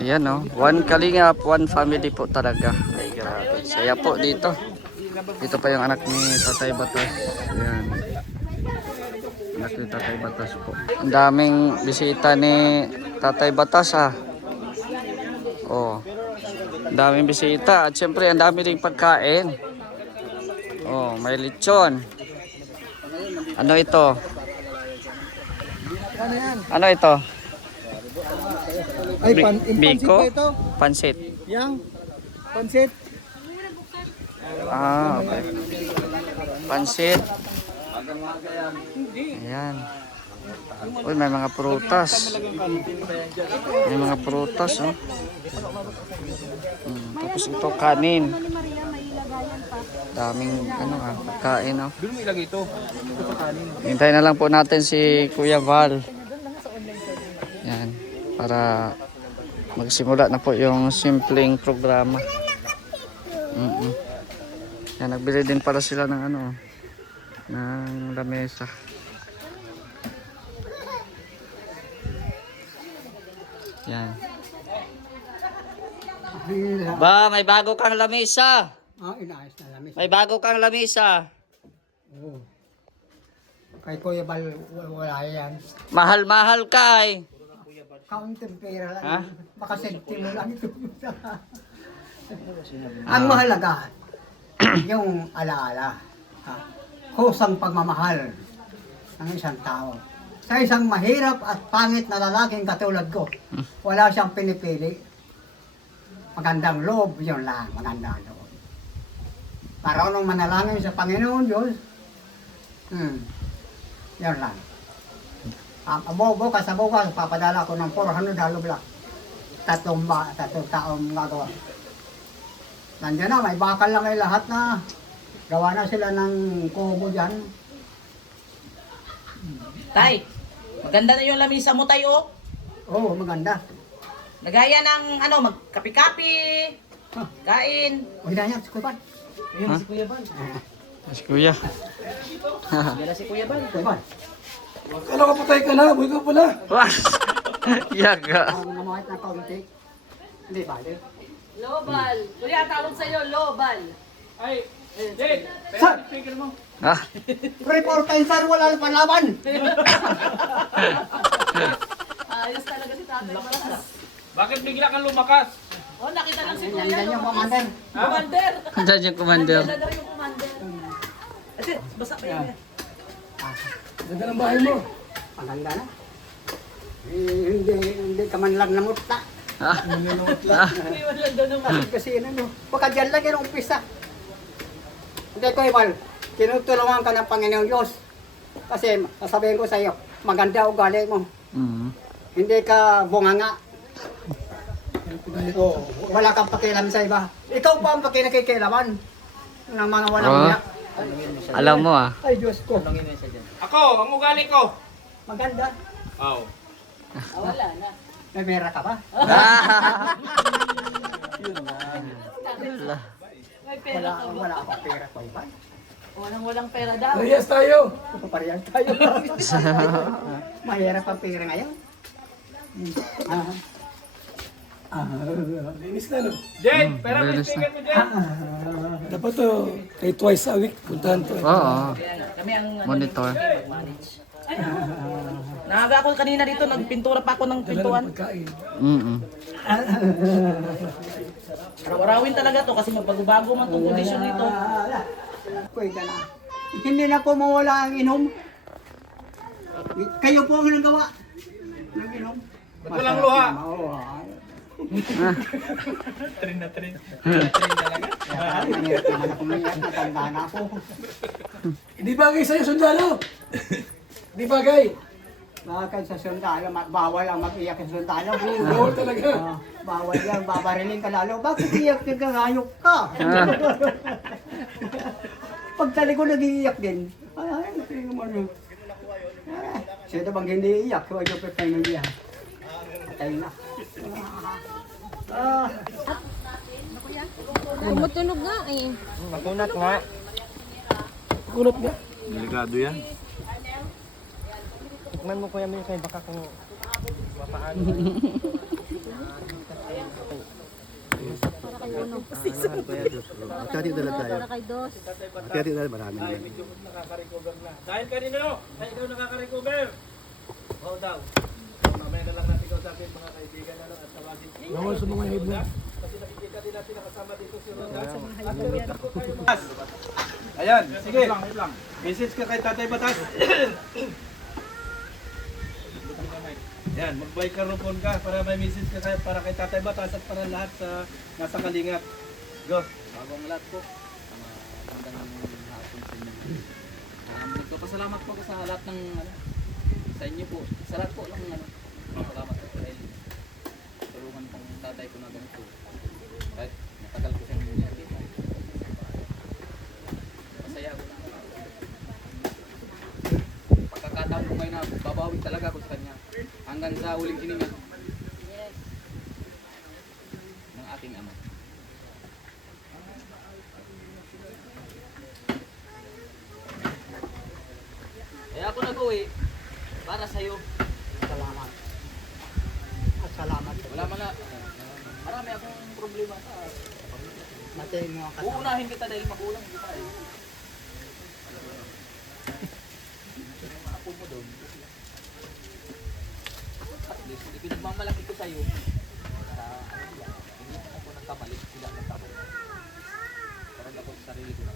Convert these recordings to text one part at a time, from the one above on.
Ayan o, one kalingap, one family po talaga. Ay grabe, saya po dito. Dito pa yung anak ni Tatay Batas. Ayan. Anak ni Tatay Batas po. Ang daming bisita ni Tatay Batas ah. Oh. Ang daming bisita at syempre ang dami ding pagkain. Oh, may lechon. Ano ito? Ano ito? Ay, pansit Biko? ba ito? Pansit. Yang? Pansit? Ah, okay. Pansit. Ayan. Uy, may mga prutas. May mga prutas, oh. Tapos ito, kanin. Daming, pagkain, oh. Doon mo ilagay ito. Ito pa kanin. Hintayin na lang po natin si Kuya Val. Yan. Para magsimula na po yung simpleng programa. Yan, nagbili din para sila ng ng lamesa. Yan. Ba, may bago kang lamesa. Inaayos na lamis. May bago kang lamesa. Oo. Kay Kuya Bal, wala yan. Mahal-mahal ka eh. Counting pera lang. Ha? Baka sentimo lang ito. Ang mahalaga, yung alaala. Kusang pagmamahal ng isang tao. Sa isang mahirap at pangit na lalaking katulad ko, wala siyang pinipili. Magandang loob, yun lang, magandang loob. Marunong manalangin sa Panginoon Diyos. Yun lang. Bukas sa bukas, papadala ko ng $400 lang. Tatlong taong gagawa. Nandiyan na, may bakal lang ay lahat na. Gawa na sila ng kubo dyan. Tay, maganda na yung lamisa mo tayo. Oo, maganda. Nagaya ng magkapi-kapi, kain. Uy na yan, si Kuya Bal. Ayun si Kuya Bal. Si Kuya. Yan na si Kuya Bal. Kuya Bal. Kala ko patay ka na, buhay ka pala. Wah! Yaga. Ang namahit na kaunti. Hindi ba? Lobal. Kuya, tawag sa'yo, Lobal. Ay, Jade, Sir! speaker mo. Ha? Reportahin sir, wala nang panlaban. Ayos talaga si Tatay Batas. Bakit bigla kang lumakas? Oh, nakita lang si Kuya. Nandiyan yung commander. Commander. Andiyan yung commander. Nandiyan na daw yung commander. Ate, basa pa yan. Ganda ng bahay mo. Maganda na. Hindi ka man lang namutla. Ha? Iwan lang daw ng Kasi baka dyan lang yung umpisa. Hindi ko Ibal, tinutulungan ka ng Panginoong Diyos. Kasi sasabihin ko sa iyo, maganda ugali mo. Hindi ka bunganga. Wala kang pakialam sa iba. Ikaw pa ang pakinakikilaman ng mga walang Oh. uyak. Alam mo ah. Ay Diyos ko. Ako, ang ugali ko. Maganda. Oh. wala na. May pera ka ba? May pera ka ba? Wala akong pera ko Ibal. Walang pera daw. Parehas tayo. Parehas tayo. Mahirap ang pera ngayon. Linis na, no? Jade, pera mo yung speaker mo, Jade. Dapat to, kay twice a week, puntahan to. Oo. Kami ang Monitor. manage. Naaga ako kanina dito, nagpintura pa ako ng pintuan. Pagkain. Araw-arawin talaga to kasi magbago-bago man tong kondisyon nito. Pwede na. Hindi na po mawala ang inom. Kayo po ang nagawa ng inom. Ba't walang luha? Oo. Trin na trin. Mahirap naman ako mayak, natanda na ako. Hindi bagay sa'yo, sundalo. Hindi bagay. Bakit sa sundalo, bawal ang mag-iyak sa sundalo. Bawal talaga. Bawal yan, babariling ka lalo. Bakit iyak ka, ngayok ka? Pag talikod nag-iiyak din. Ay, tingnan mo yun. Sino bang hindi iiyak? Huwag yung pepay ng iyak. Patay na. Tumutunog nga eh. Makunat nga. Delikado yan. Tikman mo kuya minsan baka kung mapaano. Hati-hati dalag tayo. Hati-hati dalag, marami na. Nakaka-recover na. Dahil kanino? Ay, ikaw nakaka-recover. Oo daw. Mamaya na lang natin kausapin mga kaibigan na lang at tawagin. Bawal sa mga head na. Kasi nakikita din natin nakasama dito si Rodas. At tulad na po kayo mga... Ayan, sige. Message ka kay Tatay Batas. Yan, mag-microphone ka para may message ka para kay Tatay Batas at para lahat sa nasa Kalingap. Go. Bagong lahat po. Magandang hapon sa inyo. Nagpapasalamat po ako sa lahat ng sa inyo po. Sa lahat po ng salamat po dahil tulungan pong tatay ko na ganito. Kahit matagal ko siyang hindi nakita. Masaya ako na. Pagkakataon ko ngayon na babawi talaga ako sa kanya. Hanggang sa huling hininga ng ating ama. Kaya ako nag-uwi para sa'yo. Salamat. At salamat. Wala man na. Marami akong problema sa Natin mo kasama. uunahin kita dahil magulang kita eh. Ako mo doon. At least, ipinagmamalaki ko sa'yo. Sa hindi ako nagkamali, sila nagkamali. Parang ako sa sarili ko na.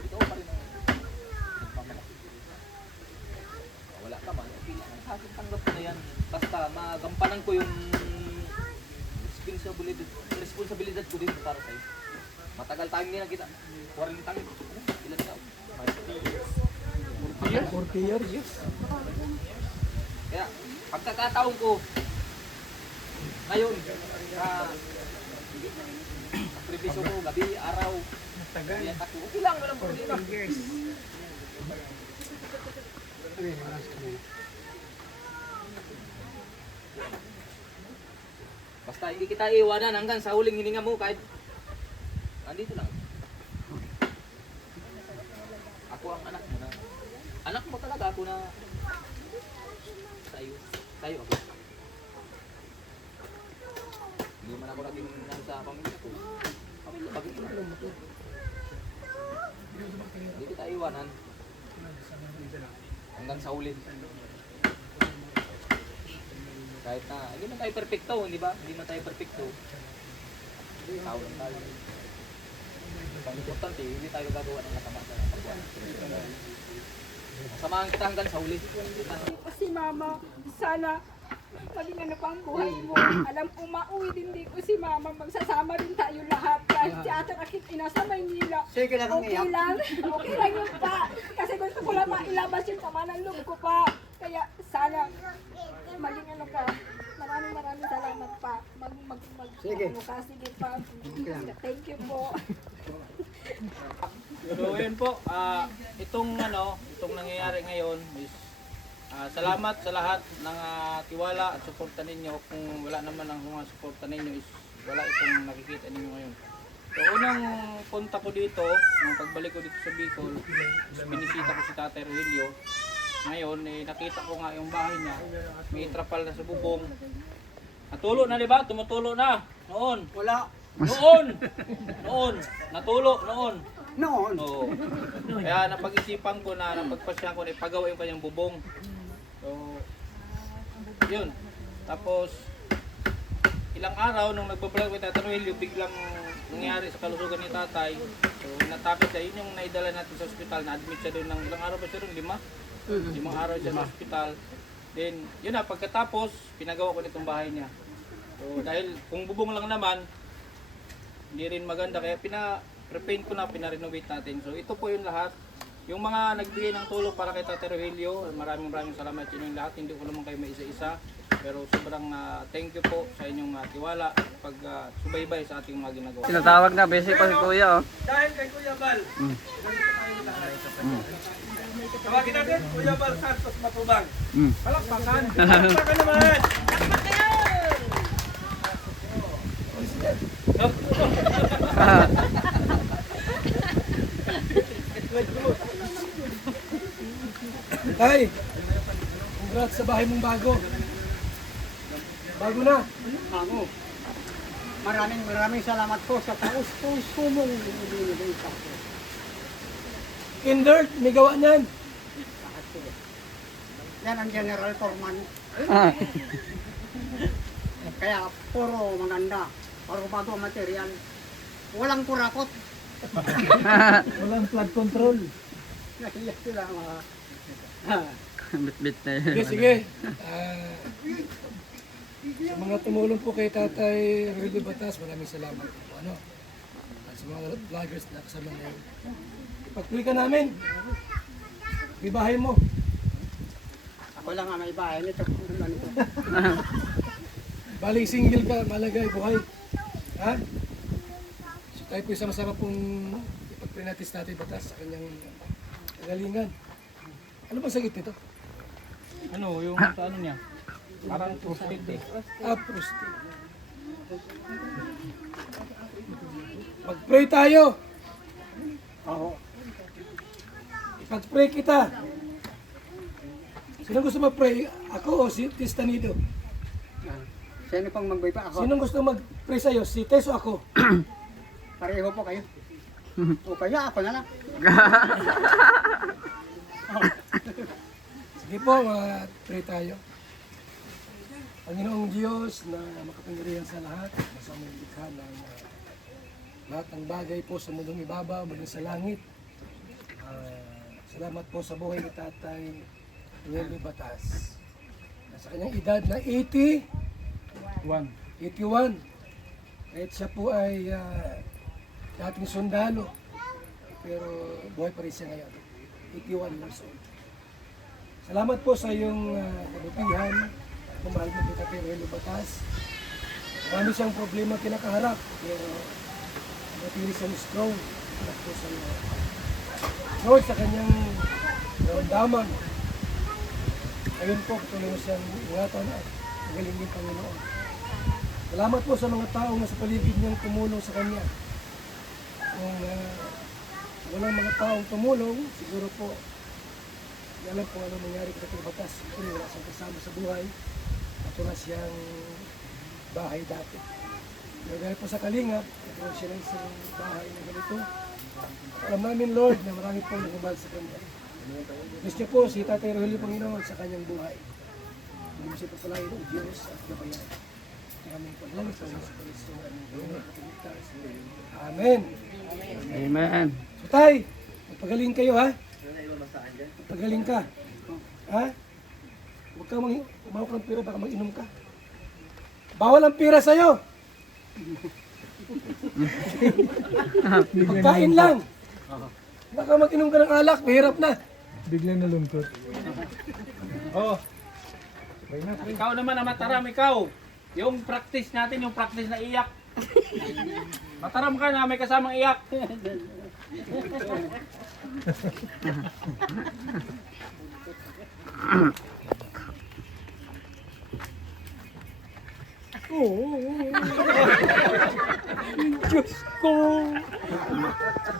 Ito pa rin ang nagmamalaki. Wala ka man, okay lang. Sa akin tanggap ko na yan. Basta magampanan ko yung responsibilidad ko din para sa'yo. Matagal tayong hindi nakita. 40 tayo. Ilan taon? 40 years, yes. Kaya, pagkakataon ko, ngayon, sa sakripisyo ko, gabi, araw, kaya ako, okay lang, walang problema. Basta hindi kita iiwanan hanggang sa huling hininga mo kahit andito lang. Ako ang anak mo na. Anak mo talaga ako na tayo ako. Hindi man ako naging sa pamilya ko. Pamilya, bakit ina mo to? Hindi kita iwanan. Hanggang sa huli. Kahit na, hindi man tayo perfecto, hindi ba? Hindi man tayo perfecto. Tao lang tayo. Ang importante, hindi tayo gagawa ng masama sa kapwa. Samahan kita hanggang sa huli. Kasi mama, sana maging ano pa ang buhay mo. Alam ko mauwi din ko si mama, magsasama din tayo lahat. Kahit si Ate Rakit inasa Maynila. Sige lang ang Okay iyak. lang, okay lang yun pa. Kasi gusto ko lang mailabas yung tama ng loob ko pa. Kaya sana maging ano ka. Maraming salamat pa. Sige. Ano ka, sige pa. Thank you po. So yun po, itong nangyayari ngayon is salamat sa lahat ng tiwala at suporta ninyo. Kung wala naman ang mga suporta ninyo is wala itong nakikita ninyo ngayon. So unang punta ko dito, nung pagbalik ko dito sa Bicol, binisita ko si Tatay Rogelio. Ngayon, nakita ko nga yung bahay niya, may trapal na sa bubong. Natulo na, di ba? Tumutulo na. Noon. Wala. Noon. Natulo. Noon. Noon. Oo. Kaya napag-isipan ko na, napagpasya ko na ipagawa yung kanyang bubong. So, yun. Tapos, ilang araw nung nagbablog with Tatay Rogelio, biglang nangyari sa kalusugan ni Tatay. So, natapos siya. Yun yung naidala natin sa ospital. Na-admit siya doon ng ilang araw ba siya doon? 5? 5 araw siya sa ospital. Then, yun na, pagkatapos, pinagawa ko nitong bahay niya. So, dahil kung bubong lang naman, hindi rin maganda. Kaya pina-repaint ko na, pina-renovate natin. So, ito po yung lahat. Yung mga nagbigay ng tulong para kay Tatay Rogelio, maraming salamat sa inyong lahat. Hindi ko naman kayo may isa-isa. Pero sobrang thank you po sa inyong tiwala at pag-subaybay sa ating mga ginagawa. Tinatawag na, busy pa si Kuya oh. Dahil kay Kuya Bal, tawagin natin, Kuya Bal Santos Matubang. Palakpakan! Palakpakan naman! Tay, congrats sa bahay mong bago. Bago na. Ako. Maraming salamat po sa taus-puso mong binibigay sa akin. Kindert, may gawa niyan. Lahat po. Yan ang General Foreman. Kaya puro maganda. Puro bago ang material. Walang kurakot. Walang flood control. Nahiya sila mga... Bit-bit na yun. Sige, sige. Sa mga tumulong po kay Tatay Aurelio Batas, maraming salamat po. Ano? At sa mga vloggers na kasama ngayon. Ipag-pray ka namin. Bibahay mo. Ako lang nga may bahay nito. Baling single ka, malagay, buhay. Ha? So tayo po sama-sama pong ipag-pray natin sa Tatay Batas sa kanyang kagalingan. Ano ba sakit nito? Ano, yung sa ano niya? Parang prostate eh. Prostate. Mag-pray tayo. Oo. Ipag-pray kita. Sino gusto mag-pray? Ako o si Tistanido? Sino pang magbay pa ako? Sino gusto mag-pray sa'yo? Si Tess o ako? Pareho po kayo. O kaya ako na lang. Sige po, mag-pray tayo. Panginoong Diyos na makapangyarihan sa lahat, masamang likha ng lahat ng bagay po sa mundong ibabaw, maging sa langit. Salamat po sa buhay ni Tatay Aurelio Batas. Sa kanyang edad na 81. Kahit siya po ay dating sundalo, pero buhay pa rin siya ngayon. 81 years old. Salamat po sa iyong kabutihan. Kumahal mo po Tatay Aurelio Batas. Marami siyang problema kinakaharap, pero matili siyang strong. Salamat po sa iyo. Lord, sa kanyang damdaman, ayun po, patuloy mo siyang ingatan at magaling din Panginoon. Salamat po sa mga taong nasa paligid niyang tumulong sa kanya. Kung walang mga taong tumulong, siguro po, hindi alam kung ano nangyari kay Tatay Batas. Kung wala siyang kasama sa buhay, at wala siyang bahay dati. Pero dahil po sa Kalingap, nagkaroon siya ng isang bahay na ganito. Alam namin, Lord, na marami pong nagmamahal sa kanya. Gusto niya po si Tatay Aurelio Panginoon sa kanyang buhay. Hindi mo siya papalain ng Diyos at gabayan. Aming paglalit sa Diyos Kristo ang aming Panginoon at Panginoon. Amen. Amen. So tay, magpagaling kayo ha? Magpagaling ka. Ha? Huwag kang umawak ng pira, baka mag-inom ka. Bawal ang pira sa'yo. Pagkain lang. Baka mag-inom ka ng alak, mahirap na. Biglang nalungkot. Oh. Ikaw naman na mataram, ikaw. Yung practice natin, yung practice na iyak. Mataram ka na, may kasamang iyak. Diyos ko!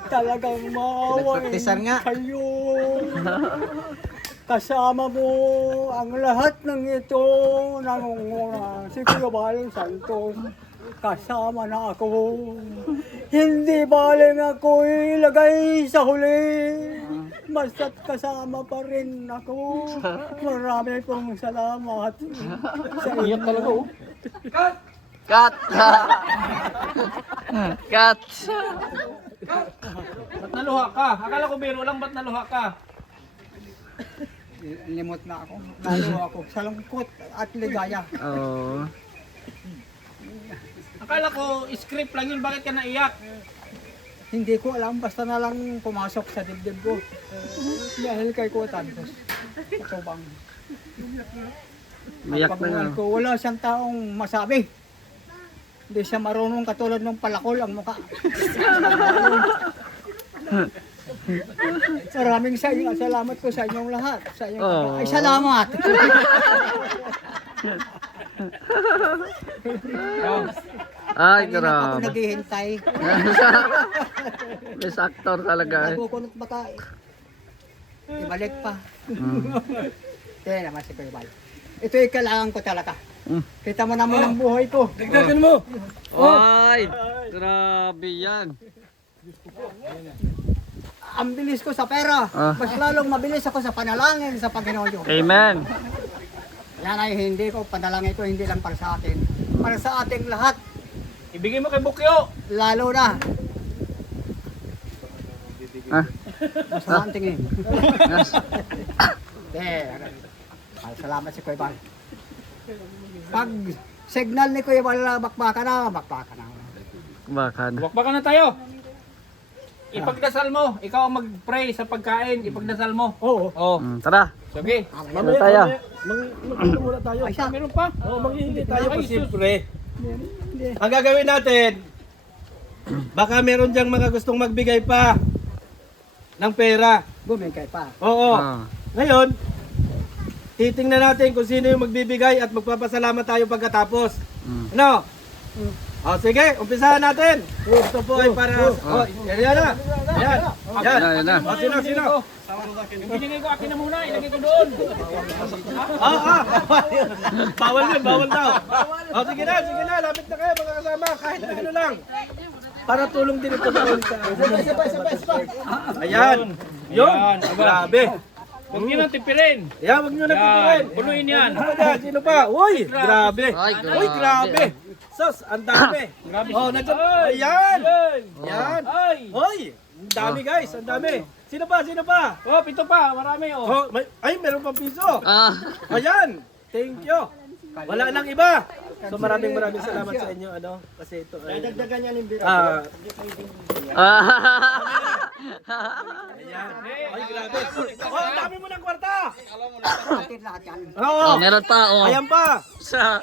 Talagang maawain kayo. Kasama mo ang lahat ng ito nangunguna. Si Kuya Baling Santos, kasama na ako. Hindi baling ako ilagay sa huli. Basta't kasama pa rin ako. Marami pong salamat sa inyo. Talaga oh. Cut! Cut! Cut! Ba't naluha ka? Akala ko biro lang, ba't naluha ka? Limot na ako. Lalo ako sa lungkot at ligaya. Oo. Akala ko script lang yun, bakit ka naiyak? Hindi ko alam, basta na lang pumasok sa dibdib ko. Dahil kay Kuya Santos. Ito bang Miyak na nga. pagmamahal ko, wala siyang taong masabi. Hindi siya marunong katulad ng palakol ang mukha. Maraming salamat po sa inyong lahat. Sa inyong Oh. ay salamat. Ay, Kanina pa ako grabe. naghihintay. Best actor talaga eh. Nakukulot baka ibalik pa. Mm. Kaya naman si Kuya Bal. Ito yung kailangan ko talaga. Kita mo naman ang buhay ko. Dagdagan mo. Ay, grabe yan. Ang bilis ko sa pera. Ah. Mas lalong mabilis ako sa panalangin sa Panginoon Diyos. Amen. Yan ay hindi ko, panalangin ko hindi lang para sa atin. Para sa ating lahat, Ibigay mo kay Bukyo. lalo na. Ah. Basta ang tingin. Yes. Salamat si Kuya Bal. Pag signal ni Kuya Bal na bakbaka na. Bakad. Baka na tayo. Ipagdasal mo. Ikaw ang mag-pray sa pagkain. Ipagdasal mo. Oo. Oh. Tara. Sige. Ano tayo? Mag-ano muna tayo. Ay, siya. Meron pa. Oo, manghihingi tayo Ay, pa siyempre. Ang gagawin natin, baka meron diyang mga gustong magbigay pa ng pera. Bumigay pa. Oo. Ah. Ngayon, titingnan natin kung sino yung magbibigay at magpapasalamat tayo pagkatapos. Ano? Sige, umpisahan natin. Ito po ay para... yan na. Yan. Yan. Yan na. Sino? Yung binigay ko akin na muna. Ilagay ko doon. Bawal daw. Sige na. Lapit na kayo mga kasama. Kahit na ano lang. Para tulong din ito sa Ayan. Yun. Grabe. Huwag niyo nang tipirin. Yan, huwag nyo na pipirin. Puluin yan. Sino pa? Uy, grabe. Ay, grabe. Uy, grabe. Sos, ang dami. Oh, nandiyan. Ayan. Yan. Uy, ang dami guys, ang dami. Sino pa? Oh, pito pa. Marami oh. Oh, ay, meron pang piso. Ah. Ayan. Thank you. Wala nang iba. So maraming salamat sa inyo kasi ito ay dagdagan niya ng biro. Ayan. Ay, grabe. Oh, ang dami mo ng kwarta. Atin lahat yan. Oo. Oh, meron pa. Oh. Ayan pa. Sa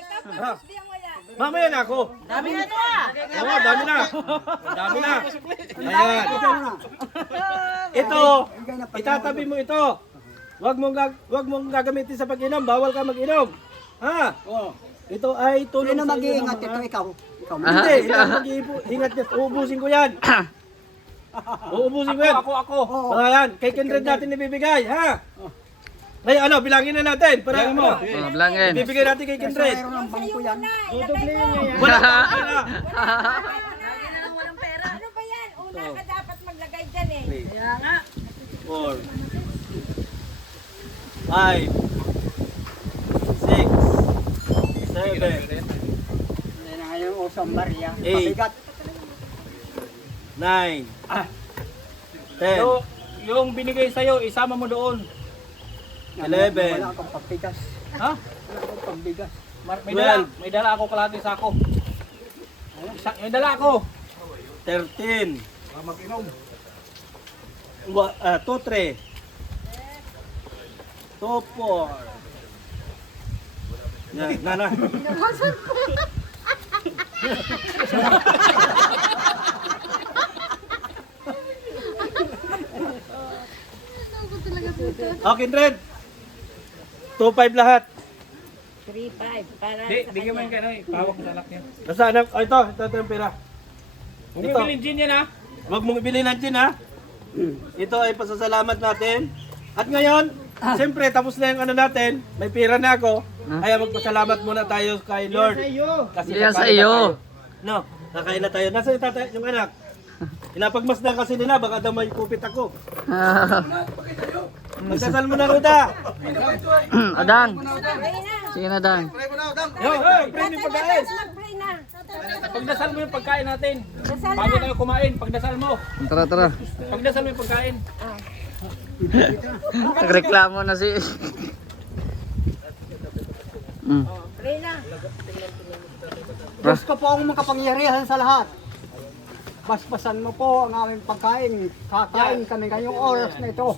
Mamaya na ako. Dami na to ah. Oo, dami na. Dami na. Ayan. Ito, itatabi mo ito. Wag mong gagamitin sa pag-inom. Bawal ka mag-inom. Ha? Ito ay tulong Sino sa inyo ng mag-iingat mga- ito? Ikaw. Hindi, mag-iingat niya. Uubusin ko yan. Uubusin ko yan. Ako. Ayan, kay Kindred natin ibibigay, ha? Ngayon, bilangin na natin. Para mo. Oh, bilangin. Ibibigay natin kay Kindred. Mayroon ng bangko yan. Wala. Lagi na lang walang pera. Ano ba yan? Una ka dapat maglagay dyan eh. 4 5 6 7 Hindi na ngayon usang barya. Eight. Pabigat. 9 10 So, yung binigay sa'yo, isama mo doon. 11 Wala akong pambigas. Ha? Wala akong pambigas. May dala ako kalahati sako. May dala ako. 13 2 3 2 4 na. Okay, Kindred. 2-5 lahat. 3-5 para Di ka man ka na, pawak mo sa anak niya. Nasaan? Ito yung pera. Huwag mo bilhin gin yan ha. Huwag mong ibili ng gin, ha? Ito ay pasasalamat natin. At ngayon, siyempre, tapos na yung ano natin. May pera na ako. Kaya magpasalamat muna tayo kay Lord. Kasi Yan sa kakain na iyo. tayo. No, kakain na tayo. Nasaan yung tatay, yung anak? Pinapagmasdan kasi nila, baka daw may kupit ako. Magsasal mo na, Ruda. Adang. Sige na, Adang. Yo, pray mo pagkain. pray na. Pagdasal mo yung pagkain natin. Bago tayo kumain, pagdasal mo. Tara. Pagdasal mo yung pagkain. Nagreklamo na si... Pray na. Diyos ko po ang makapangyarihan sa lahat. Basbasan mo po ang aming pagkain. Kakain kami ngayong oras na ito.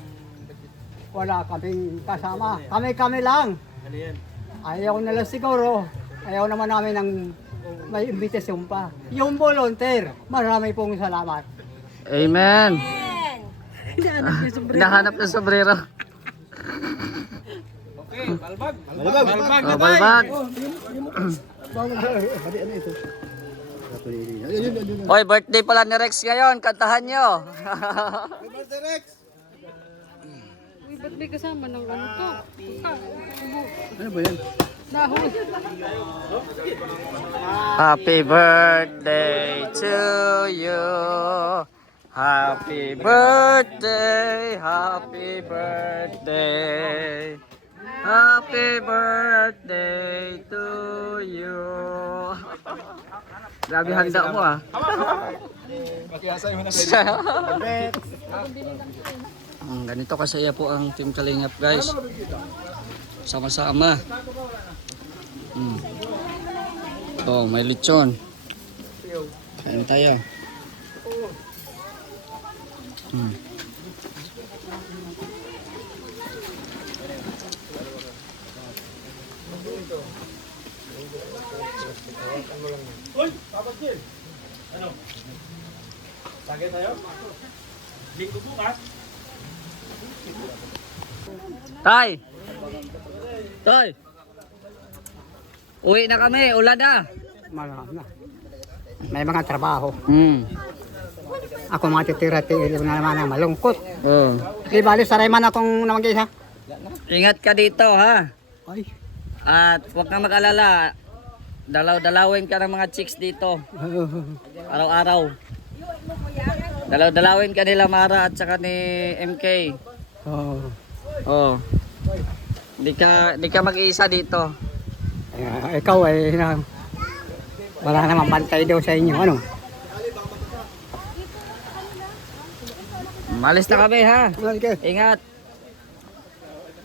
Wala kaming kasama. Kami lang. Ayaw na lang siguro. Ayaw naman namin ng may imbitasyon pa. Yung volunteer, marami pong salamat. Amen. Hinahanap ng sombrero. Okay, balbag. Oh, balbag. Hoy, birthday pala ni Rex ngayon. Kantahan nyo. Uy, ba't may kasama ng ano to? Ano ba yan? Happy birthday to you. Happy birthday, happy birthday. Happy birthday to you. Grabe handa mo ah. Ganito kasaya po ang Team Kalingap guys. Sama-sama. Oh, may lechon. Kain tayo. Tay! Tay! Uwi na kami, ulan na. Malam na. May mga trabaho. Ako mga titira-tira na naman ang malungkot. Oh. Di bali, saray man akong namag-isa. Ingat ka dito ha. Ay. At huwag kang mag-alala. Dalaw-dalawin ka ng mga chicks dito. Araw-araw. Dalaw-dalawin ka nila Mara at saka ni MK. Oh. Oh. Di ka mag-iisa dito. Ikaw ay wala namang bantay daw sa inyo. Ano? Malis na kami ha. Okay. Ingat.